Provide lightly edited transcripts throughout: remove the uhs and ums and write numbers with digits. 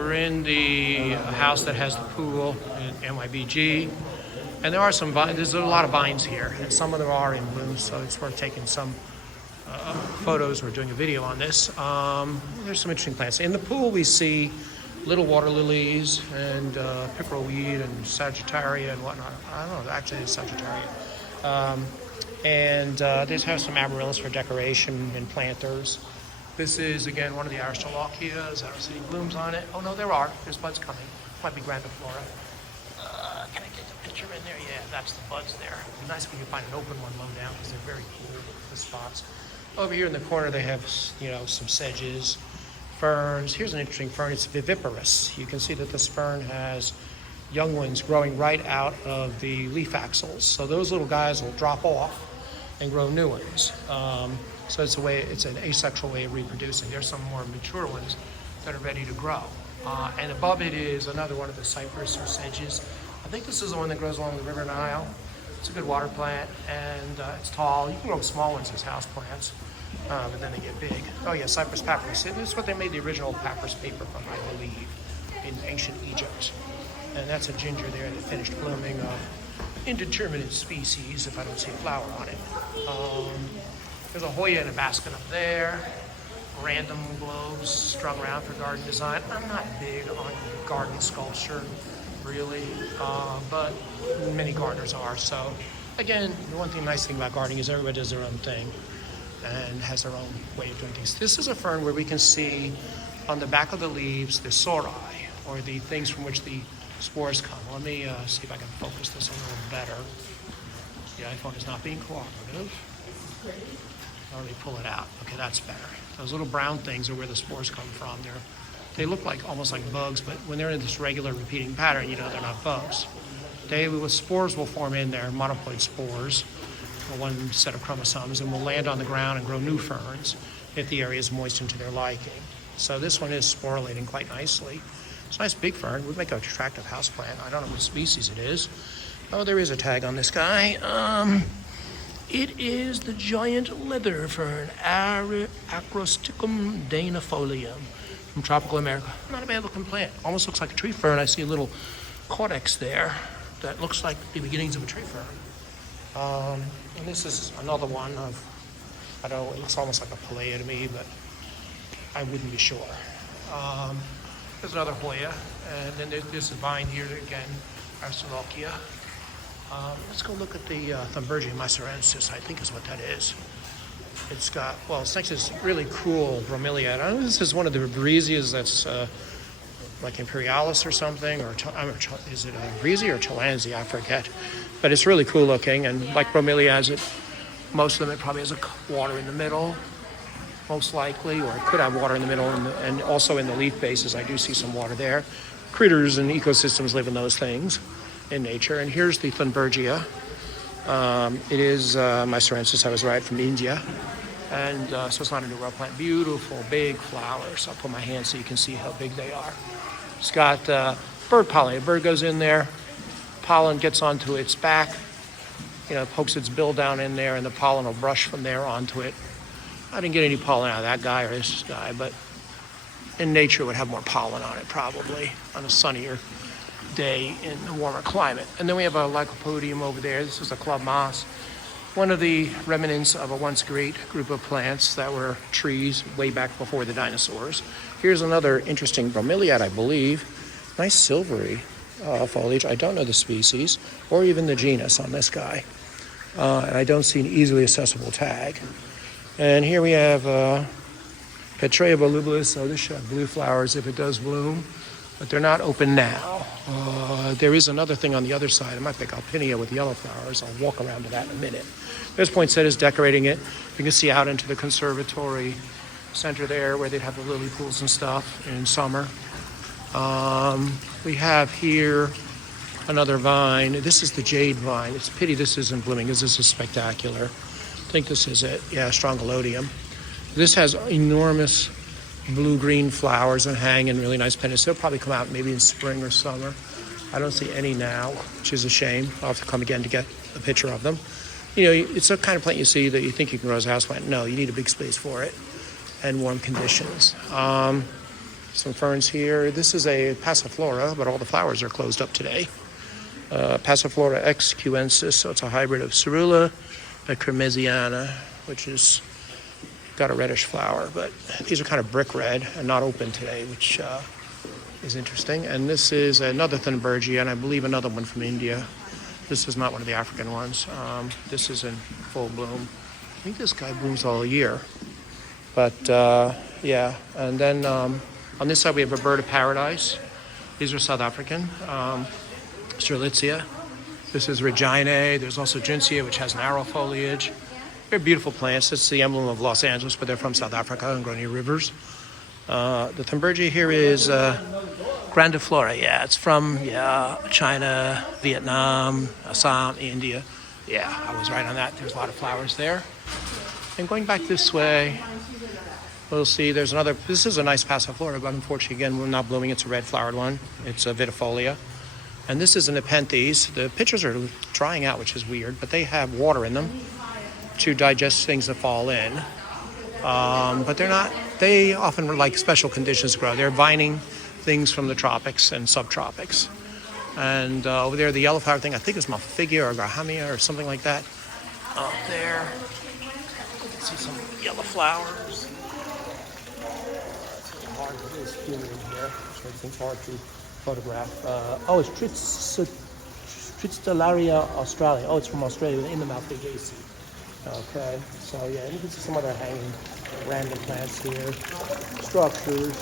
We're in the house that has the pool in NYBG, and there are some vines. There's a lot of vines here, and some of them are in bloom, so it's worth taking some photos. We're doing a video on this. There's some interesting plants. In the pool, we see little water lilies and pickerelweed and sagittaria and whatnot. I don't know, actually it's sagittaria. And these have some amaryllis for decoration and planters. This is, again, one of the Aristolochias. I don't see any blooms on it. Oh, no, there are. There's buds coming. Might be grandiflora. Can I get the picture in there? Yeah, that's the buds there. It'd be nice if we could find an open one low down because they're very cool, the spots. Over here in the corner, they have, some sedges, ferns. Here's an interesting fern. It's viviparous. You can see that this fern has young ones growing right out of the leaf axils. So those little guys will drop off and grow new ones. So it's an asexual way of reproducing. There's some more mature ones that are ready to grow. And above it is another one of the cypress or sedges. I think this is the one that grows along the River Nile. It's a good water plant, and it's tall. You can grow small ones as house plants, but then they get big. Oh yeah, cypress papyrus. And this is what they made the original papyrus paper from, I believe, in ancient Egypt. And that's a ginger there that finished blooming. Indeterminate species, if I don't see a flower on it. There's a Hoya in a basket up there. Random globes strung around for garden design. I'm not big on garden sculpture, really, but many gardeners are. So, again, the nice thing about gardening is everybody does their own thing and has their own way of doing things. This is a fern where we can see on the back of the leaves the sori, or the things from which the spores come. Let me see if I can focus this a little better. The iPhone is not being cooperative. Let me pull it out. Okay, that's better. Those little brown things are where the spores come from. They look almost like bugs, but when they're in this regular repeating pattern, they're not bugs. Spores will form in there, monoploid spores, or one set of chromosomes, and will land on the ground and grow new ferns if the area is moistened to their liking. So this one is sporulating quite nicely. It's a nice big fern. Would make an attractive houseplant. I don't know what species it is. Oh, there is a tag on this guy. It is the giant leather fern, Acrosticum danifolium, from tropical America. Not a bad looking plant. Almost looks like a tree fern. I see a little cortex there that looks like the beginnings of a tree fern. And this is another one of, I don't know, it looks almost like a palea to me, but I wouldn't be sure. There's another Hoya, and then there's this vine here again, Aristolochia. Let's go look at the Thunbergia mycerensis, I think is what that is. It's got, it's next to this really cool bromeliad. I don't know if this is one of the Brisias that's like Imperialis or something, or is it a Brisia or Chilanzi? I forget. But it's really cool looking, and like bromeliads, most of them it probably has a water in the middle, most likely, or it could have water in the middle, and also in the leaf bases, I do see some water there. Critters and ecosystems live in those things in nature. And here's the Thunbergia. It is mycerensis, I was right, from India. And so it's not a new row plant. Beautiful, big flowers. I'll put my hand so you can see how big they are. It's got bird pollen. A bird goes in there, pollen gets onto its back, pokes its bill down in there, and the pollen will brush from there onto it. I didn't get any pollen out of that guy or this guy, but in nature it would have more pollen on it probably on a sunnier day in a warmer climate. And then we have a Lycopodium over there. This is a club moss, one of the remnants of a once great group of plants that were trees way back before the dinosaurs. Here's another interesting bromeliad, I believe. Nice silvery foliage. I don't know the species or even the genus on this guy. And I don't see an easily accessible tag. And here we have Petrea volubilis, so this should have blue flowers if it does bloom, but they're not open now. There is another thing on the other side. I might pick Alpinia with yellow flowers. I'll walk around to that in a minute. There's poinsettias decorating it. You can see out into the conservatory center there where they'd have the lily pools and stuff in summer. We have here another vine. This is the jade vine. It's a pity this isn't blooming because this is spectacular. I think this is it. Yeah, Strongylodium. This has enormous blue-green flowers and hang in really nice pendants. They'll probably come out maybe in spring or summer. I don't see any now, which is a shame. I'll have to come again to get a picture of them. It's the kind of plant you see that you think you can grow as a houseplant. No, you need a big space for it and warm conditions. Some ferns here. This is a passiflora, but all the flowers are closed up today. Passiflora xcuensis, so it's a hybrid of Cerula and Kermesiana, which is got a reddish flower, but these are kind of brick red and not open today, which is interesting. And this is another Thunbergia, and I believe another one from India. This is not one of the African ones. This is in full bloom. I think this guy blooms all year. But yeah, and then on this side we have a bird of paradise. These are South African. Strelitzia. This is Reginae. There's also Ginsea, which has narrow foliage. They're beautiful plants. It's the emblem of Los Angeles, but they're from South Africa and grow near rivers. The Thunbergia here is grandiflora. Yeah, it's from China, Vietnam, Assam, India. Yeah, I was right on that. There's a lot of flowers there. And going back this way, we'll see there's another. This is a nice passiflora, but unfortunately, again, we're not blooming. It's a red-flowered one. It's a vitifolia. And this is an Nepenthes. The pictures are drying out, which is weird, but they have water in them to digest things that fall in. But they're not, they often like special conditions to grow. They're vining things from the tropics and subtropics. And over there, the yellow flower thing, I think is Malfigia or Grahamia or something like that. Up there, you can see some yellow flowers. It's hard, it is humid in here, which makes things hard to photograph. It's Tristillaria Australia. Oh, it's from Australia in the Malfigiaceae. Okay, so yeah, you can see some other hanging random plants here, structures,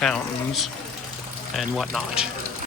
fountains, and whatnot.